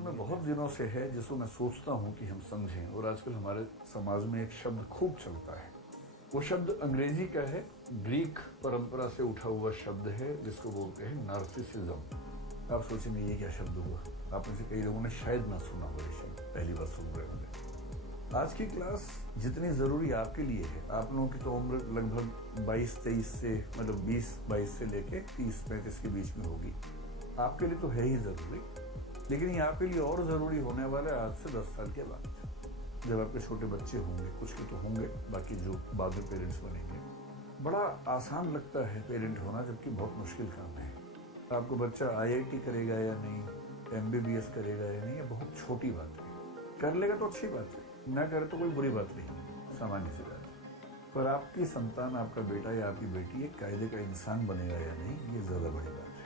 मन में बहुत दिनों से है जिसको मैं सोचता हूँ कि हम समझें, और आजकल हमारे समाज में एक शब्द खूब चलता है। वो शब्द अंग्रेजी का है, ग्रीक परंपरा से उठा हुआ शब्द है जिसको बोलते हैं नार्सिसिज्म। आप सोचेंगे ये क्या शब्द हुआ? आप में से कई लोगों ने शायद ना सुना हो ये शब्द, पहली बार सुन रहे होंगे। आज की क्लास जितनी जरूरी आपके लिए है, आप लोगों की तो उम्र लगभग 22-23 से मतलब 20-22 से लेके 30-35 के बीच में होगी। आपके लिए तो है ही जरूरी, लेकिन ये आपके लिए और जरूरी होने वाला है आज से 10 साल के बाद, जब आपके छोटे बच्चे होंगे। कुछ के तो होंगे, बाकी जो बाद में पेरेंट्स बनेंगे। बड़ा आसान लगता है पेरेंट होना, जबकि बहुत मुश्किल काम है। आपको बच्चा IIT करेगा या नहीं, MBBS करेगा या नहीं, ये बहुत छोटी बात है। कर लेगा तो अच्छी बात है, ना करे तो कोई बुरी बात नहीं, सामान्य सी बात है। पर आपकी संतान, आपका बेटा या आपकी बेटी एक कायदे का इंसान बनेगा या नहीं, ये ज्यादा बड़ी बात है।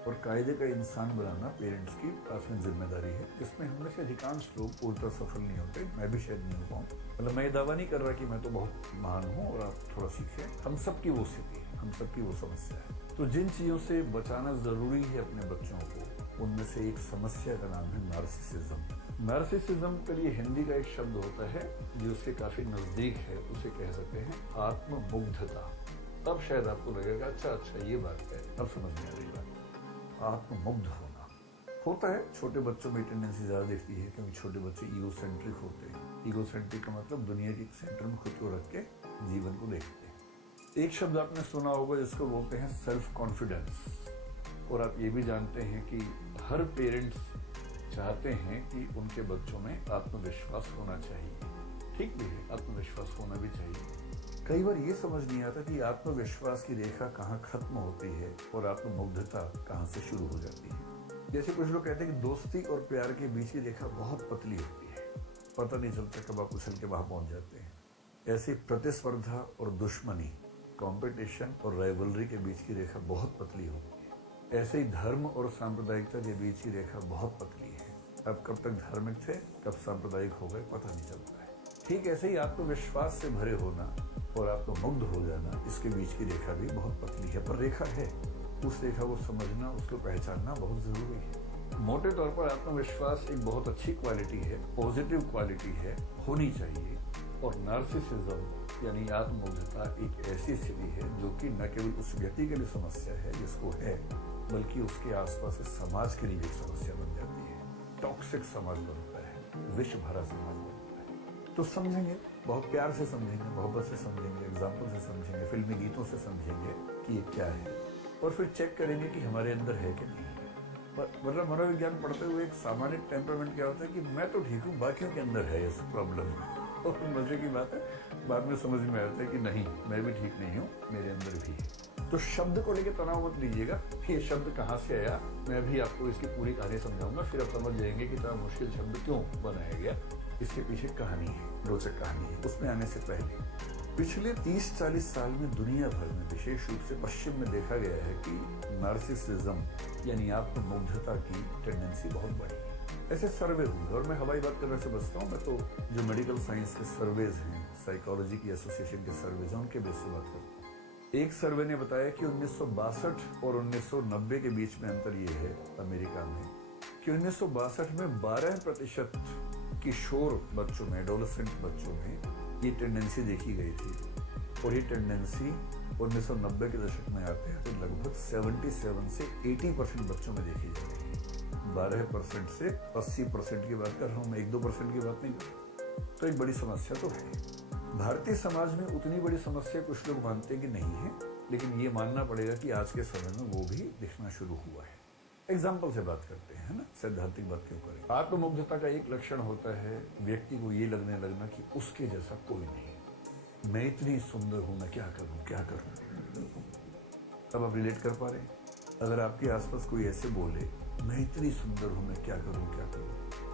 और कायदे का इंसान बनाना पेरेंट्स की प्राथमिक जिम्मेदारी है, इसमें हम से अधिकांश लोग पूर्णतः सफल नहीं होते। मैं भी शायद नहीं हो पाऊँ, मतलब मैं ये दावा नहीं कर रहा कि मैं तो बहुत महान हूँ और आप थोड़ा सीखें। हम सबकी वो स्थिति है, हम सबकी वो समस्या है। तो जिन चीजों से बचाना जरूरी है अपने बच्चों को, उनमें से एक समस्या का नाम है नार्सिसिज्म। नार्सिसिज्म के लिए हिंदी का एक शब्द होता है जो उसके काफी नजदीक है, उसे कह सकते हैं आत्ममुग्धता। तब शायद आपको लगेगा अच्छा ये बात है, अब समझ में आ रही बात। आत्ममुग्ध होना होता है, छोटे बच्चों में टेंडेंसी ज्यादा दिखती है, क्योंकि छोटे बच्चे ईगोसेंट्रिक होते हैं। ईगोसेंट्रिक का मतलब दुनिया के सेंटर में खुद को रख के जीवन को देखते हैं। एक शब्द आपने सुना होगा जिसको बोलते हैं सेल्फ कॉन्फिडेंस। और आप ये भी जानते हैं कि हर पेरेंट्स चाहते हैं कि उनके बच्चों में आत्मविश्वास होना चाहिए। ठीक भी है, आत्मविश्वास होना भी चाहिए। कई बार ये समझ नहीं आता कि आत्मविश्वास की रेखा कहाँ खत्म होती है और आत्ममुग्धता कहाँ से शुरू हो जाती है। जैसे कुछ लोग कहते हैं कि दोस्ती और प्यार के बीच की रेखा बहुत पतली होती है, पता नहीं चलता कब आप उछल के वहां पहुंच जाते हैं। ऐसी प्रतिस्पर्धा और दुश्मनी, कॉम्पिटिशन और राइवलरी के बीच की रेखा बहुत पतली होती है। ऐसे ही धर्म और सांप्रदायिकता के बीच की रेखा बहुत पतली है। अब कब तक धार्मिक थे, कब सांप्रदायिक हो गए, पता नहीं चलता है। ठीक ऐसे ही आत्मविश्वास से भरे होना और आत्ममुग्ध हो जाना, इसके बीच की रेखा भी बहुत पतली है, पर रेखा है। उस रेखा को समझना, उसको पहचानना बहुत जरूरी है। मोटे तौर पर आत्मविश्वास एक बहुत अच्छी क्वालिटी है, पॉजिटिव क्वालिटी है, होनी चाहिए। और नार्सिसिज्म यानी आत्ममुग्धता एक ऐसी स्थिति है जो कि न केवल उस व्यक्ति के लिए समस्या है जिसको है, बल्कि उसके आसपास के समाज के लिए भी समस्या बन जाती है। टॉक्सिक समाज बनता है, विष भरा समाज बनता है। तो समझेंगे, बहुत प्यार से समझेंगे, मोहब्बत से समझेंगे, एग्जाम्पल से समझेंगे, फिल्मी गीतों से समझेंगे कि ये क्या है, और फिर चेक करेंगे कि हमारे अंदर है कि नहीं है। मतलब मनोविज्ञान पढ़ते हुए एक सामान्य टेम्परामेंट क्या होता है कि मैं तो ठीक हूँ, बाकियों के अंदर है इस प्रॉब्लम। और मजे की बात है, बाद में समझ में आता है कि नहीं, मैं भी ठीक नहीं हूँ, मेरे अंदर भी है। तो शब्द को लेकर तनाव मत लीजिएगा, ये शब्द कहाँ से आया, मैं भी आपको इसकी पूरी कहानी समझाऊंगा, फिर आप समझ जाएंगे कि इतना मुश्किल शब्द क्यों बनाया गया। इसके पीछे कहानी है, रोचक कहानी है। उसमें आने से पहले पिछले 30-40 साल में दुनिया भर में, विशेष रूप से पश्चिम में, देखा गया है कि नार्सिसिज्म यानी आत्ममुग्धता की टेंडेंसी बहुत बढ़ी है। ऐसे सर्वे हुए, और मैं हवाई बात करने से बचता हूँ, मैं तो जो मेडिकल साइंस के सर्वेज हैं, साइकोलॉजी की एसोसिएशन के सर्वेज हैं, उनके बेस से बात करता हूँ। एक सर्वे ने बताया कि 1962 और 1990 के बीच में अंतर ये है अमेरिका में कि 1962 में 12% किशोर बच्चों में, एडोलेसेंट बच्चों में ये टेंडेंसी देखी गई थी, और ये टेंडेंसी 1990 के दशक में आते हैं तो लगभग 77 से 80% बच्चों में देखी जा रही है। 12% से 80% की बात कर रहा हूँ मैं, 1-2% की बात नहीं कर रहा। तो एक बड़ी समस्या तो है। भारतीय समाज में उतनी बड़ी समस्या कुछ लोग मानते हैं कि नहीं है, लेकिन ये मानना पड़ेगा कि आज के समय में वो भी दिखना शुरू हुआ है। एग्जाम्पल से बात करते हैं ना, सैद्धांतिक बात क्यों करें। आत्ममुग्धता का एक लक्षण होता है व्यक्ति को ये लगने लगना कि उसके जैसा कोई नहीं, मैं इतनी सुंदर हूं, मैं क्या करूं। अब आप रिलेट कर पा रहे हैं? अगर आपके आसपास कोई ऐसे बोले मैं इतनी सुंदर हूं, मैं क्या करूं,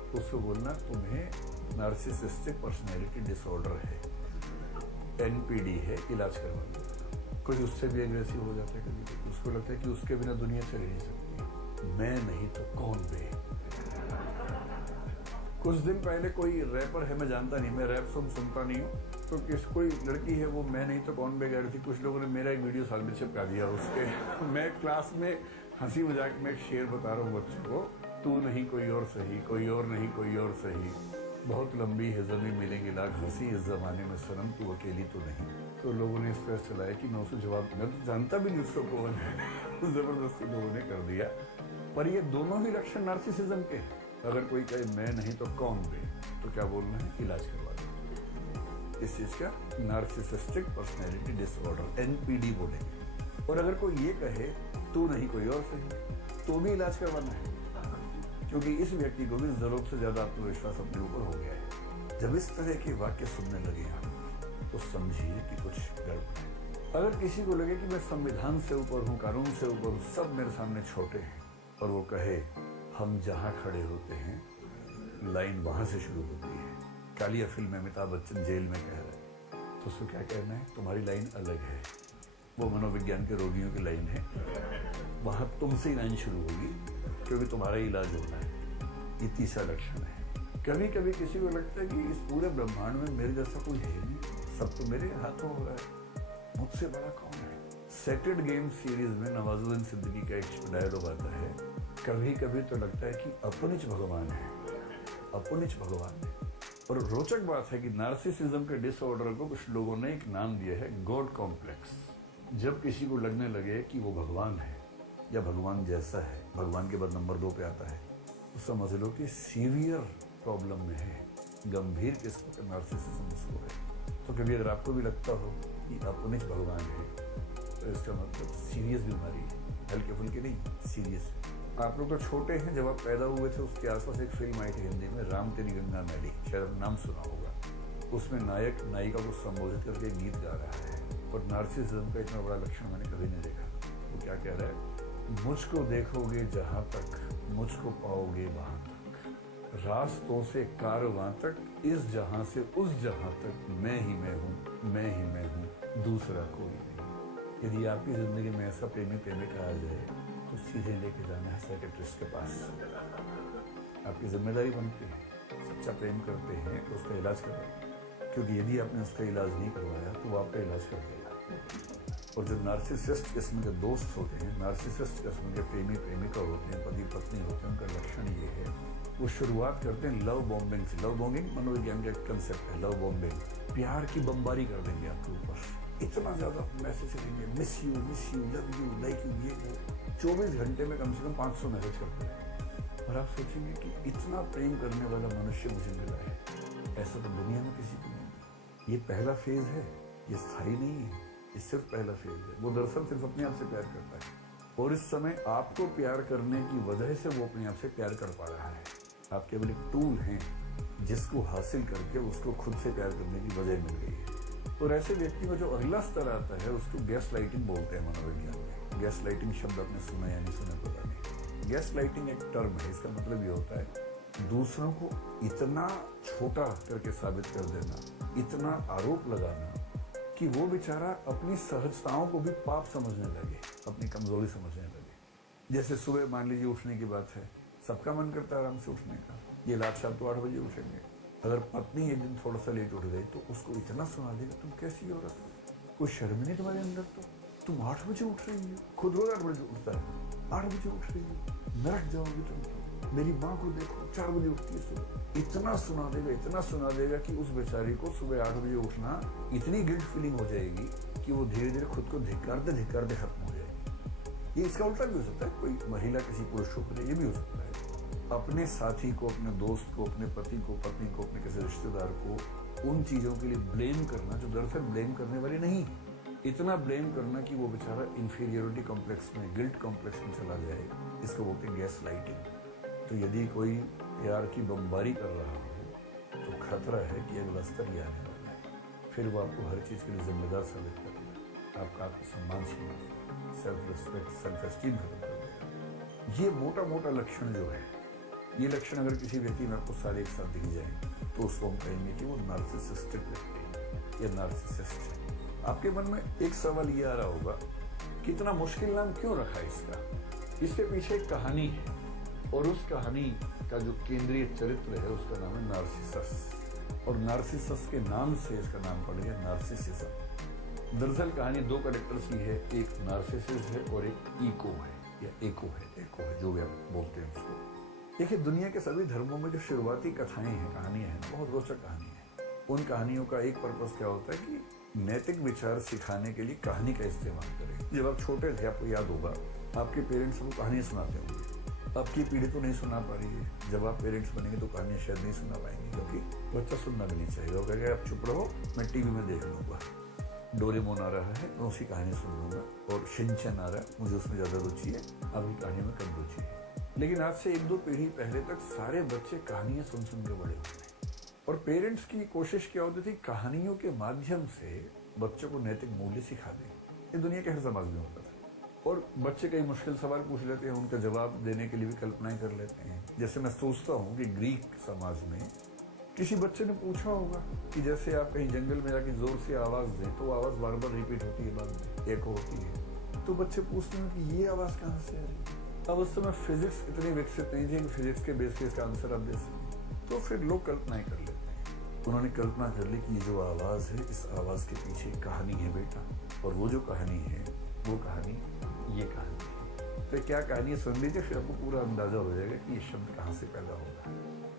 तो उसको बोलना तुम्हें नार्सिसिस्टिक पर्सनैलिटी डिसऑर्डर है, NPD है, इलाज करवा लो। कोई उससे भी एग्रेसिव हो जाता है, कभी उसको लगता है कि उसके बिना दुनिया चल ही नहीं सकती, मैं नहीं तो कौन बे। कुछ दिन पहले कोई रैपर है, मैं जानता नहीं, मैं रैप सुनता नहीं हूँ, तो कोई लड़की है, वो मैं नहीं तो कौन बे गा रही थी। कुछ लोगों ने मेरा एक वीडियो साल में चिपका दिया उसके। मैं क्लास में हंसी मजाक में एक शेर बता रहा हूँ बच्चों को, तू नहीं कोई और सही, कोई और नहीं कोई और सही, बहुत लंबी है ज़मीं मिलेंगी लाख हंसी इस जमाने में सनम तू अकेली तो नहीं। तो लोगों ने इस तरह चलाया कि मैं उसे जवाब, मैं तो जानता भी नहीं उसको कौन है, जबरदस्ती लोगों ने कर दिया। पर ये दोनों ही लक्षण नार्सिसिज्म के हैं। अगर कोई कहे मैं नहीं तो कौन बे, तो क्या बोलना है, इलाज करवा दो। इस चीज का नार्सिसिस्टिक पर्सनैलिटी डिसऑर्डर, एनपीडी बोलेंगे। और अगर कोई ये कहे तू नहीं कोई और सही, तो भी इलाज करवाना है, क्योंकि इस व्यक्ति को भी जरूरत से ज्यादा आत्मविश्वास अपने ऊपर हो गया है। जब इस तरह के वाक्य सुनने लगे आप, तो समझिए कि कुछ गड़बड़ है। अगर किसी को लगे कि मैं संविधान से ऊपर हूँ, कानून से ऊपर हूँ, सब मेरे सामने छोटे हैं, और वो कहे हम जहाँ खड़े होते हैं लाइन वहां से शुरू होती है, कालिया फिल्म में अमिताभ बच्चन जेल में कह रहे हैं, तो उसको क्या कहना है, तुम्हारी लाइन अलग है, वो मनोविज्ञान के रोगियों की लाइन है, वहां तुमसे ही लाइन शुरू होगी, क्योंकि तुम्हारा इलाज होना है। ये तीसरा लक्षण है। कभी कभी किसी को लगता है कि इस पूरे ब्रह्मांड में मेरे जैसा कोई है नहीं, सब तो मेरे हाथों हो रहा है, मुझसे बड़ा कौन है। सेक्रेड गेम सीरीज में नवाजुद्दीन सिद्दीकी का एक डायलॉग आता है, कभी कभी तो लगता है कि अपनिच भगवान है, अपनिच भगवान है। और रोचक बात है कि नार्सिसिज्म के डिसऑर्डर को कुछ लोगों ने एक नाम दिया है, गॉड कॉम्प्लेक्स। जब किसी को लगने लगे कि वो भगवान है या भगवान जैसा है, भगवान के बाद नंबर 2 पे आता है, तो समझ लो कि सीवियर प्रॉब्लम में है, गंभीर किस्म का नार्सिसिज्म उसको है। तो कभी अगर आपको भी लगता हो कि अपनिच भगवान है, तो इसका मतलब सीरियस बीमारी है, हल्के फुल्के नहीं, सीरियस। आप लोग तो छोटे हैं, जब आप पैदा हुए थे उसके आसपास एक फिल्म आई थी हिंदी में, राम तेरी गंगा मैली, शायद आप नाम सुना होगा। उसमें नायक नायिका को संबोधित करके गीत गा रहा है, और नार्सिसिज्म का इतना बड़ा लक्षण मैंने कभी नहीं देखा। वो क्या कह रहा है, मुझको देखोगे जहां तक, मुझको पाओगे वहां तक, रास्तों से कारवां तक, इस जहां से उस जहां तक, मैं ही मैं हूँ, मैं ही मैं हूँ, दूसरा कोई नहीं। यदि आपकी जिंदगी में ऐसा प्रेमी प्रेमिका आ जाए, तो सीधे लेके जाना है साइकियाट्रिस्ट के पास। आपकी जिम्मेदारी बनती है, सच्चा प्रेम करते हैं तो उसका इलाज करवाइए, क्योंकि यदि आपने उसका इलाज नहीं करवाया तो वो आपका इलाज कर देगा। और जो नार्सिसिस्ट किस्म के दोस्त होते हैं, नार्सिसिस्ट किस्म के प्रेमी प्रेमिका होते हैं, पति पत्नी होते हैं, उनका लक्षण ये है, वो शुरुआत करते हैं लव बॉम्बिंग से। लव बॉम्बिंग मनोविज्ञान का कंसेप्ट है, लव बॉम्बिंग। प्यार की बमबारी कर देंगे आपके ऊपर, इतना ज्यादा मैसेज देंगे, miss you, love you, like you, ये वो। 24 घंटे में कम से कम 500 मैसेज करते हैं। और आप सोचेंगे कि इतना प्रेम करने वाला मनुष्य मुझे मिला है, ऐसा तो दुनिया में किसी को नहीं। ये पहला फेज है, ये स्थायी नहीं है, ये सिर्फ पहला फेज है। वो दरअसल सिर्फ अपने आप से प्यार करता है, और इस समय आपको प्यार करने की वजह से वो अपने आप से प्यार कर पा रहा है। आप केवल एक टूल हैं, जिसको हासिल करके उसको खुद से प्यार करने की वजह मिल गई है। और ऐसे व्यक्ति में जो अगला स्तर आता है, उसको गैस लाइटिंग बोलते हैं मनोविज्ञान में। गैस लाइटिंग शब्द आपने सुना या नहीं सुना पता नहीं। गैस लाइटिंग एक टर्म है, इसका मतलब ये होता है दूसरों को इतना छोटा करके साबित कर देना, इतना आरोप लगाना कि वो बेचारा अपनी सहजताओं को भी पाप समझने लगे, अपनी कमजोरी समझने लगे। जैसे सुबह मान लीजिए उठने की बात है, सबका मन करता है आराम से उठने का, ये रात शाम तो 8 बजे उठेंगे। अगर पत्नी एक दिन थोड़ा सा लेट उठ गई तो उसको इतना सुना देगा, तुम कैसी औरत हो, कोई शर्म नहीं तुम्हारे अंदर, तो तुम 8 बजे उठ रही हो, खुद रोज 8 बजे उठता है, 8 बजे उठ रही हो, नरक जाओगी तुम तो। मेरी माँ को देखो 4 बजे उठती है सुबह। इतना सुना देगा कि उस बेचारी को सुबह 8 बजे उठना इतनी गिल्ट फीलिंग हो जाएगी कि वो धीरे धीरे खुद को धिक्कारते खत्म हो जाएगी। ये इसका उल्टा भी हो सकता है, कोई महिला किसी पुरुष को करे, ये भी हो सकता है। अपने साथी को, अपने दोस्त को, अपने पति को, पत्नी को, अपने किसी रिश्तेदार को उन चीजों के लिए ब्लेम करना जो दरअसल ब्लेम करने वाली नहीं, इतना ब्लेम करना कि वो बेचारा इंफीरियोरिटी कॉम्प्लेक्स में, गिल्ट कॉम्प्लेक्स में चला जाए, इसको बोलते हैं गैस लाइटिंग। तो यदि कोई प्यार की बमबारी कर रहा हो तो खतरा है कि अगला स्तर ये आने वाला है, फिर वो आपको हर चीज के लिए जिम्मेदार साबित करेगा, आपका आत्मसम्मान छीन लेगा, सेल्फ रिस्पेक्ट, सेल्फ एस्टीम खत्म कर देगा। ये मोटा मोटा लक्षण जो है, ये लक्षण अगर किसी व्यक्ति में आपको सारे एक साथ दिख जाए तो उसको हम कहेंगे कि वो नार्सिसिस्टिक व्यक्ति है या नार्सिसिस्ट है। आपके मन में एक सवाल ये आ रहा होगा कि इतना मुश्किल नाम क्यों रखा है इसका? इसके पीछे एक कहानी है, और उस कहानी का जो केंद्रीय चरित्र है उसका नाम है नार्सिसस, और नार्सिसस के नाम से इसका नाम पड़ गया नार्सिसिज्म। दरअसल कहानी 2 कैरेक्टर्स की है, एक नार्सिसिस है और एक ईको है या एको है, जो भी आप बोलते हैं उसको। देखिए, दुनिया के सभी धर्मों में जो शुरुआती कथाएं हैं, कहानियां हैं, बहुत रोचक कहानियां हैं। उन कहानियों का एक पर्पस क्या होता है कि नैतिक विचार सिखाने के लिए कहानी का इस्तेमाल करें। जब आप छोटे थे, आपको याद होगा, आपके पेरेंट्स आपको कहानियां सुनाते होंगे। आपकी पीढ़ी तो नहीं सुना पा रही है। जब आप पेरेंट्स बनेंगे तो कहानियां शायद नहीं सुना पाएंगे, क्योंकि बच्चा सुनना भी नहीं चाहिए। वो कहेगा आप चुप रहो, मैं टीवी में देख लूंगा। डोरेमोन आ रहा है, मैं उसकी कहानी सुन लूंगा, और शिनचैन आ रहा है, मुझे उसमें ज्यादा रुचि है, आपकी कहानी में कम रुचि है। लेकिन आज से 1-2 पीढ़ी पहले तक सारे बच्चे कहानियां सुन सुन के बड़े हुए हैं। और पेरेंट्स की कोशिश क्या होती थी, कहानियों के माध्यम से बच्चों को नैतिक मूल्य सिखा दें। ये दुनिया के हर समाज में होता था। और बच्चे कई मुश्किल सवाल पूछ लेते हैं, उनका जवाब देने के लिए भी कल्पनाएं कर लेते हैं। जैसे मैं सोचता हूँ कि ग्रीक समाज में किसी बच्चे ने पूछा होगा कि जैसे आप कहीं जंगल में जाके जोर से आवाज दें तो आवाज बार बार रिपीट होती है, बाद में एको होती है। तो बच्चे पूछते हैं कि ये आवाज कहाँ से आ रही है। अब उस समय फिजिक्स इतनी विकसित नहीं थी कि फिजिक्स के बेस पे इसका आंसर आप दे सकें। तो फिर लोग कल्पनाएं कर लेते हैं। उन्होंने कल्पना कर ली कि ये जो आवाज है, इस आवाज के पीछे कहानी है बेटा, और वो जो कहानी है, वो कहानी ये कहानी है। तो क्या कहानी है, सुन लीजिए, फिर आपको पूरा अंदाजा हो जाएगा कि ये शब्द कहाँ से पैदा होगा।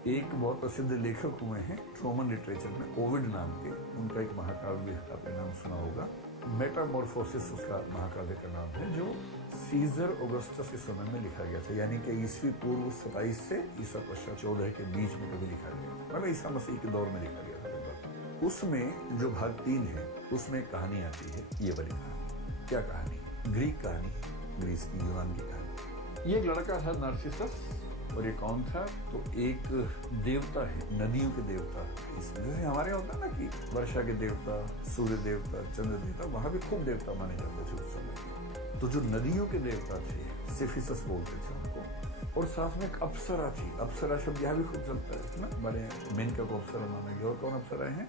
एक बहुत प्रसिद्ध लेखक हुए हैं रोमन लिटरेचर में, ओविड नाम के। उनका एक महाकाव्य आपने नाम सुना होगा, मेटामॉर्फोसिस उसका महाकाव्य का नाम है, जो सीजर ऑगस्टस के समय में लिखा गया था, यानी कि ईस्वी पूर्व 27 से ईसा पश्चात 14 के बीच में कभी लिखा गया था, मतलब ईसा मसीह के दौर में लिखा गया था लगभग। उसमें जो भाग 3 है, उसमें कहानी आती है, ये वाली कहानी। क्या कहानी? ग्रीक कहानी, ग्रीस की, यूनान की कहानी। ये एक लड़का था नार्सिसस, और ये कौन था? तो एक देवता है, नदियों के देवता। इसमें जैसे हमारे यहाँ होता है ना कि वर्षा के देवता, सूर्य देवता, चंद्र देवता, वहां भी खूब देवता माने जाते थे उस समय। तो जो नदियों के देवता थे, सिफिसस बोलते थे उनको, और साथ में एक अप्सरा थी। अप्सरा शब्द यहाँ भी खूब चलता है ना, हमारे मेनका को अप्सरा मानेंगे। और कौन अप्सरा है?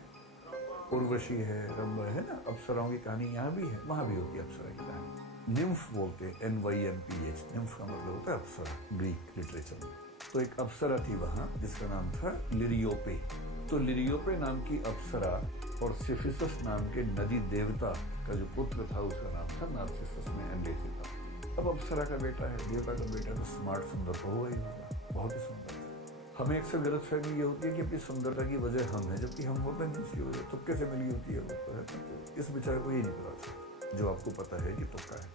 उर्वशी है, रंभ है ना। अप्सराओं की कहानी यहाँ भी है, वहां भी होती है अप्सरा की कहानी। निम्फ बोलते हैं, NYMPH। निम्फ का मतलब होता है अप्सरा ग्रीक लिटरेचर में। तो एक अप्सरा थी वहां, जिसका नाम था लिरियोपे। तो लिरियोपे नाम की अप्सरा और सिफिसस नाम के नदी देवता का जो पुत्र था, उसका नाम था नार्सिसस में एंडेथिका। अब अप्सरा का बेटा है, देवता का बेटा, तो स्मार्ट, सुंदर तो होगा ही होगा, बहुत ही सुंदर। हमें अक्सर गलतफहमी ये होती है कि अपनी सुंदरता की वजह हम है, जबकि हम होते नहीं, उसकी वजह तुक्के से मिली होती है वो। तो इस बेचारे को ये नहीं पता था, जो आपको पता है कि तुक्का है।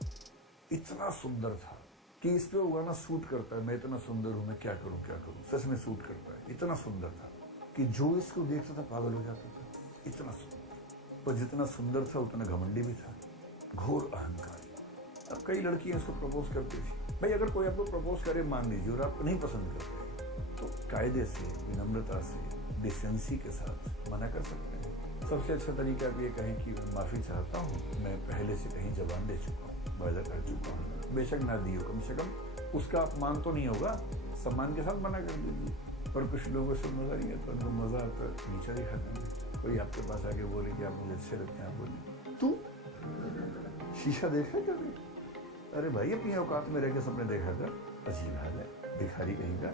इतना सुंदर था कि इस पे वो गाना सूट करता है, मैं इतना सुंदर हूं, मैं क्या करूं क्या करूं। सच में सूट करता है। इतना सुंदर था कि जो इसको देखता था पागल हो जाता था, इतना सुंदर। पर जितना सुंदर था उतना घमंडी भी था, घोर अहंकारी। अब कई लड़कियां इसको प्रपोज करती थी। भाई, अगर कोई आपको प्रपोज करे, मान लीजिए, और आप नहीं पसंद करते, तो कायदे से, विनम्रता से, डिसेंसी के साथ मना कर सकते हैं। सबसे अच्छा तरीका आप ये कहें कि मैं माफी चाहता हूँ, मैं पहले से कहीं जबान दे चुका हूँ, वायदा कर चुका हूँ। बेशक ना दियो, कम से कम उसका अपमान तो नहीं होगा, सम्मान के साथ मना कर दीजिए। पर कुछ लोगों से मजा नहीं आता, उनको मजा आता है नीचा दिखाने में। कोई आपके पास आके बोले कि आप मुझे अच्छे लगते हैं, आप बोले तू शीशा देखा कभी? अरे भाई, अपनी औकात में रह के सपने देखा कर। अजीब हाल है, भिखारी कहीं का।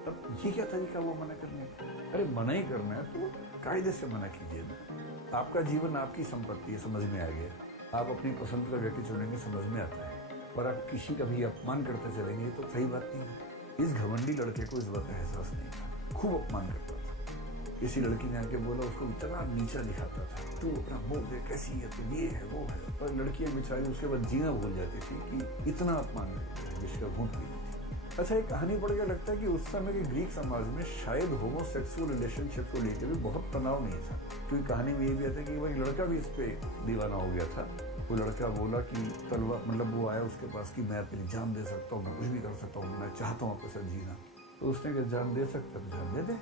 अब ये क्या तरीका वो मना करने का? अरे मना ही करना है तो कायदे से मना कीजिए ना। आपका जीवन आपकी संपत्ति है, समझ में आ गया। आप अपनी पसंद का व्यक्ति चुनेंगे, समझ में आता है। पर आप किसी का भी अपमान करते चलेंगे तो सही बात नहीं है। इस घमंडी लड़के को इस बात का एहसास नहीं था, खूब अपमान करता था। किसी लड़की ने आके बोला, उसको इतना नीचा दिखाता था, तू अपना मुंह दे, कैसी है तू, ये है वो है। पर लड़कियां बेचारी उसके बाद जीना भूल जाती थी कि इतना अपमान करते हैं, जिसका घूट भी। अच्छा, एक कहानी पढ़ के लगता है कि उस समय के ग्रीक समाज में शायद होमोसेक्सुअल रिलेशनशिप को लेकर भी बहुत तनाव नहीं था। क्योंकि कहानी में ये भी आता है कि वही लड़का भी इस पे दीवाना हो गया था। वो लड़का बोला कि तलवार, मतलब वो आया उसके पास कि मैं अपनी जान दे सकता हूँ, मैं कुछ भी कर सकता हूँ, मैं चाहता हूँ आपके साथ जीना। तो उसने कहा जान दे सकता तो जान दे दे।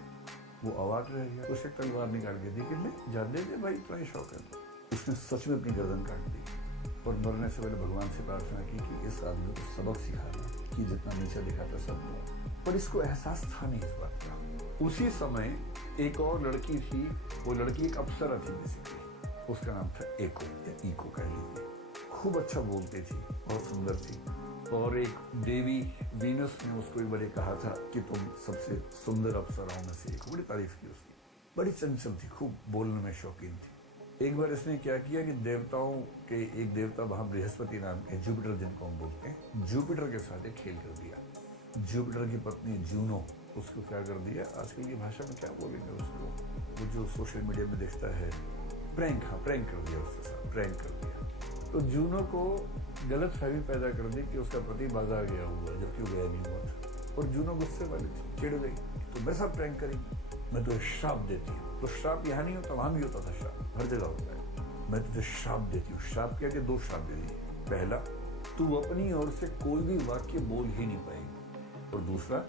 वो अवाक रह गया, उसे तलवार निकाल के दी कि ले जान दे दे भाई, इतना ही शौक है। उसने सच में अपनी गर्दन काट दी और मरने से पहले भगवान से प्रार्थना की कि इस आदमी को सबक सिखाना कि जितना नीचा दिखाता सब लोग। पर इसको एहसास था नहीं इस बात का। उसी समय एक और लड़की थी, वो लड़की एक अप्सरा थी बेसिकली, उसका नाम था एको या इको कह लीजिए। खूब अच्छा बोलती थी, बहुत सुंदर थी। और एक देवी वीनस ने उसको एक बार कहा था कि तुम सबसे सुंदर अप्सराओं में से एक हो। बड़ी तारीफ की उसकी। बड़ी चंचल थी, खूब बोलने में शौकीन थी। एक बार इसने क्या किया कि देवताओं के एक देवता वहां बृहस्पति नाम के, जुपिटर जिनको हम बोलते हैं, जुपिटर के साथ एक खेल कर दिया। जुपिटर की पत्नी जूनो, उसको क्या कर दिया, आजकल की भाषा में क्या बोलेंगे उसको, वो जो सोशल मीडिया में दिखता है, प्रैंक, हाँ प्रैंक कर दिया उसके साथ, प्रैंक कर दिया। तो जूनो को गलत फहमी पैदा कर दी कि उसका पति बाजार गया हुआ, जबकि वो गया नहीं हुआ था। और जूनो गुस्से वाली थी, चिढ़ गई, तो मेरे साथ प्रैंक करेगी, मैं तुझे श्राप देती हूँ। तो श्राप यहाँ नहीं होता, वहां भी होता था श्राप, हर जगह होता है। मैं तुझे श्राप देती हूँ। श्राप क्या कि 2 श्राप दे दिए। पहला, तू अपनी ओर से कोई भी वाक्य बोल ही नहीं पाएगी, और दूसरा,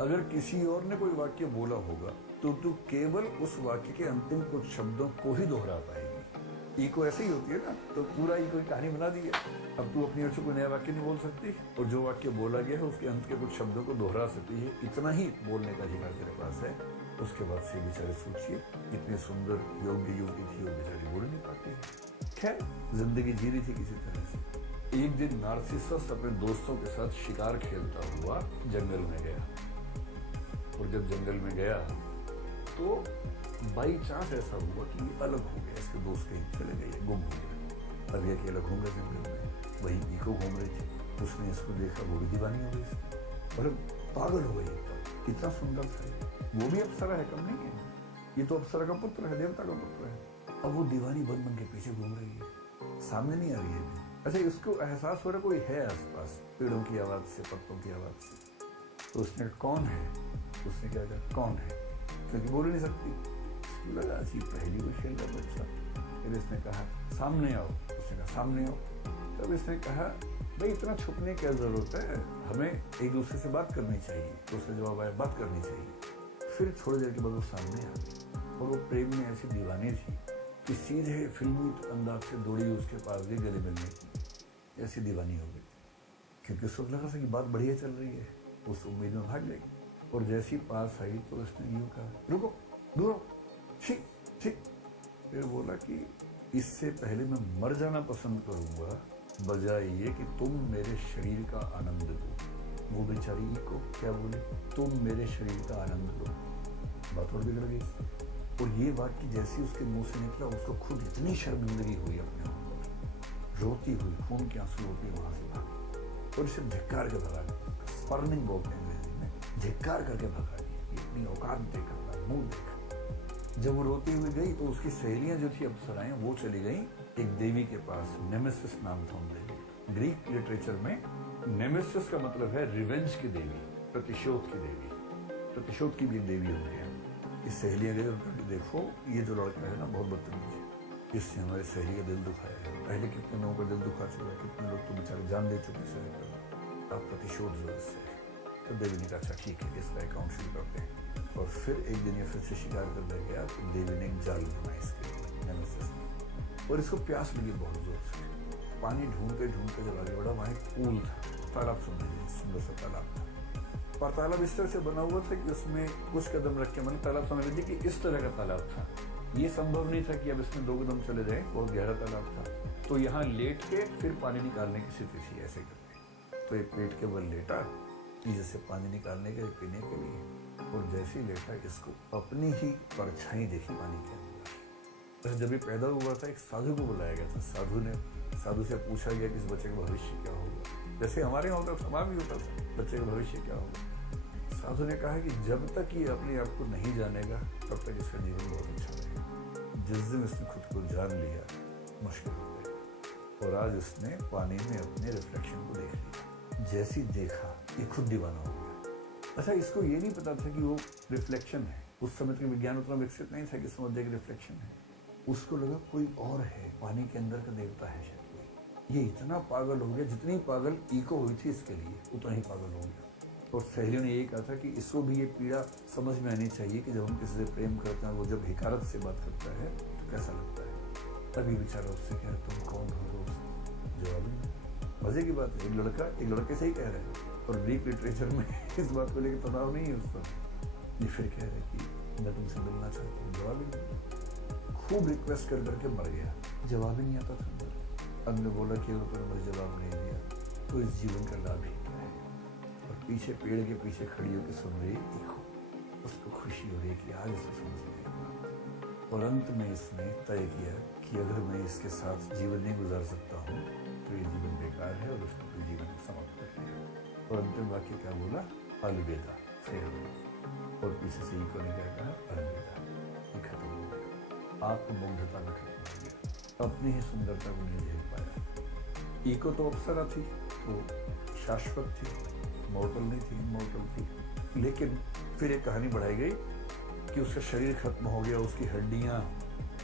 अगर किसी और ने कोई वाक्य बोला होगा तो तू केवल उस वाक्य के अंतिम कुछ शब्दों को ही दोहरा पाएगी। इको ऐसे ही होती है ना, तो पूरा इको की कहानी बना दी है। अब तू अपनी ओर से कोई नया वाक्य नहीं बोल सकती, और जो वाक्य बोला गया है उसके अंत के कुछ शब्दों को दोहरा सकती है। इतना ही बोलने का अधिकार तेरे पास है। उसके बाद से बेचारे सोचिए, इतनी सुंदर योग्य युवती थी, वो बेचारी बोल नहीं पाती। खैर, जिंदगी जी रही थी किसी तरह से। एक दिन नार्सिसस अपने दोस्तों के साथ शिकार खेलता हुआ जंगल में गया, और जब जंगल में गया तो बाई चांस ऐसा हुआ कि ये अलग हो गया, इसके दोस्त कहीं चले गए, गुम हो गया। अब ये अकेला घूम रहा जंगल में, वही इको घूम रही थी, उसने इसको देखा, वो भी दीवानी हो गई इसकी, मतलब पागल हो गई एकदम। कितना सुंदर था, वो भी अप्सरा है, कम नहीं है, ये तो अप्सरा का पुत्र है, देवता का पुत्र है। अब वो दीवानी बन के पीछे घूम रही है, सामने नहीं आ रही है। अच्छा, इसको एहसास हो रहा कोई है आसपास, पेड़ों की आवाज से, पत्तों की आवाज से। तो उसने कौन है, उसने क्या कहा कौन है, क्योंकि बोल नहीं सकती। लगा ऐसी पहली कोई खेल का बच्चा। फिर इसने कहा सामने आओ, उसने कहा सामने आओ। तब इसने कहा भाई इतना छुपने क्या जरूरत है, हमें एक दूसरे से बात करनी चाहिए। तो उसने जवाब आया बात करनी चाहिए। फिर थोड़ी देर के बाद वो सामने आ गई, और वो प्रेम में ऐसी दीवानी थी कि सीधे फिल्मी अंदाज से दौड़ी उसके पास गई गले मिलने की, ऐसी दीवानी हो गई, क्योंकि उसको लगा था कि बात बढ़िया चल रही है। उस उम्मीद में भाग गई, और जैसी पास आई तो उसने यूं कहा रुको, दूर, ठीक ठीक। फिर बोला कि इससे पहले मैं मर जाना पसंद करूंगा, बजाय ये कि तुम मेरे शरीर का आनंद लो। वो बेचारी को क्या बोले, तुम मेरे शरीर का आनंद लो। बात और बिगड़ गई। और ये वाक्य जैसी उसके मुंह से निकला, उसको खुद इतनी शर्मिंदगी हुई अपने ऊपर, रोती हुई खून के आंसू रोती वहां से भागी, और इसे धिक्कार के भगा दिया। स्पर्निंग बोलते हैं अंग्रेजी में, धिक्कार करके भगा दिया। इतनी औकात देखा, मुंह देखा। जब वो रोती हुई गई तो उसकी सहेलियां जो थी अप्सराएं, वो चली गई एक देवी के पास, नेमेसिस नाम था उन देवी का। ग्रीक लिटरेचर में नेमेसिस का मतलब है रिवेंज की देवी, प्रतिशोध की देवी। प्रतिशोध की भी एक देवी होती है। इस सहेलियां गई, उन्होंने देखो ये जो लड़का है ना बहुत बदतमीज है, इसने हमारे सहेली का दिल दुखाया है। पहले कितने लोगों का दिल दुखा चुका है, कितने लोग तो बेचारे जान दे चुके हैं, अब प्रतिशोध जरूरत से। तो देवी ने कहा अच्छा ठीक है, इसका अकाउंट शुरू करते हैं। और फिर एक दिन ये फिर से शिकार करने गया, तो देवी ने एक जाल बनाया इसके लिए, नेमेसिस ने। और इसको प्यास लगी बहुत जोर से। पानी ढूंढते ढूंढते जब आगे बढ़ा, वहां एक पूल था, तालाब समझिए, सुंदर सा तालाब था। पर तालाब इस तरह से बना हुआ था कि उसमें कुछ कदम रख के, मैंने तालाब समझ लीजिए कि इस तरह का तालाब था। ये संभव नहीं था कि अब इसमें 2 कदम चले जाए, बहुत गहरा तालाब था। तो यहाँ लेट के फिर पानी निकालने की स्थिति थी ऐसे करके। तो एक पेट के बल लेटा, जैसे पानी निकालने के पीने के लिए, और जैसे ही लेटा, इसको अपनी ही परछाई देखी पानी के अंदर। तो जब ये पैदा हुआ था, एक साधु को बुलाया गया था। साधु से पूछा गया कि इस बच्चे का भविष्य क्या होगा। जैसे हमारे यहाँ होता था, वहाँ भी होता था, बच्चे का भविष्य क्या होगा। साधु ने कहा कि जब तक ये अपने आप को नहीं जानेगा, तब तक इसका जीवन बहुत अच्छा रहेगा। जिस दिन इसने खुद को जान लिया, मुश्किल हो गया। और आज उसने पानी में अपने रिफ्लेक्शन को देख लिया। जैसी देखा, ये खुद दीवाना हो गया। अच्छा, इसको ये नहीं पता था कि वो रिफ्लेक्शन है। उस समय तक विज्ञान उतना विकसित नहीं था कि समझ जाए कि रिफ्लेक्शन है। उसको लगा कोई और है, पानी के अंदर का देवता है शायद कोई। ये इतना पागल हो गया, जितनी पागल इको हुई थी इसके लिए, उतना ही पागल हो गया। और सहेलियों ने यही कहा था कि इसको भी ये पीड़ा समझ में आनी चाहिए कि जब हम किसी से प्रेम करते हैं, वो जब हिकारत से बात करता है तो कैसा लगता है। तभी बेचारा उससे कह रहा तुम कौन हो दोस्त। जवाब नहीं। मजे की बात है, एक लड़के से ही कह रहे हैं, और ग्रीक लिटरेचर में इस बात को लेकर तनाव नहीं है उसका। ये फिर कह रहे कि मैं तुमसे मिलना चाहता हूँ। जवाब ही नहीं। खूब रिक्वेस्ट कर करके मर गया, जवाब ही नहीं आता था अंदर। अब ने बोला कि अगर तुमने मुझे जवाब नहीं दिया तो इस जीवन का लाभ ही क्या है। और पीछे पेड़ के पीछे खड़ी होकर सुन रही देखो, उसको खुशी हो रही है कि आज इसे समझ में आएगा। और अंत में इसने तय किया कि अगर मैं इसके साथ जीवन नहीं गुजार सकता हूँ तो ये जीवन बेकार है, और उसने अपने जीवन को समाप्त कर लिया। और अंतिम वाक्य क्या बोला, अलविदा, फेयरवेल। और पीछे से इको ने क्या कहा, अलविदा, ये खत्म हो गया, आत्ममुग्धता में खत्म हो गया, अपनी ही सुंदरता को नहीं झेल पाया। इको तो अप्सरा थी, तो शाश्वत थी, मॉर्टल नहीं थी, इमॉर्टल थी। लेकिन फिर एक कहानी बढ़ाई गई कि उसका शरीर खत्म हो गया, उसकी हड्डियां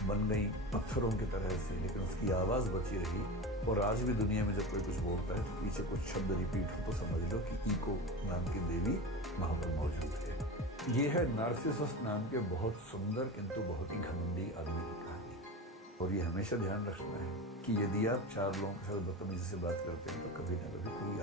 बन गई पत्थरों की तरह से, लेकिन उसकी आवाज बची रही। और आज भी दुनिया में जब कोई कुछ बोलता है तो पीछे कुछ शब्द रिपीट हो तो समझ लो कि इको नाम की देवी वहां पर मौजूद है। ये है नार्सिसस नाम के बहुत सुंदर किंतु बहुत ही घमंडी आदमी की कहानी। और ये हमेशा ध्यान रखना है कि यदि आप चार लोगों के साथ बदतमीजी से बात करते हैं तो कभी ना कभी कोई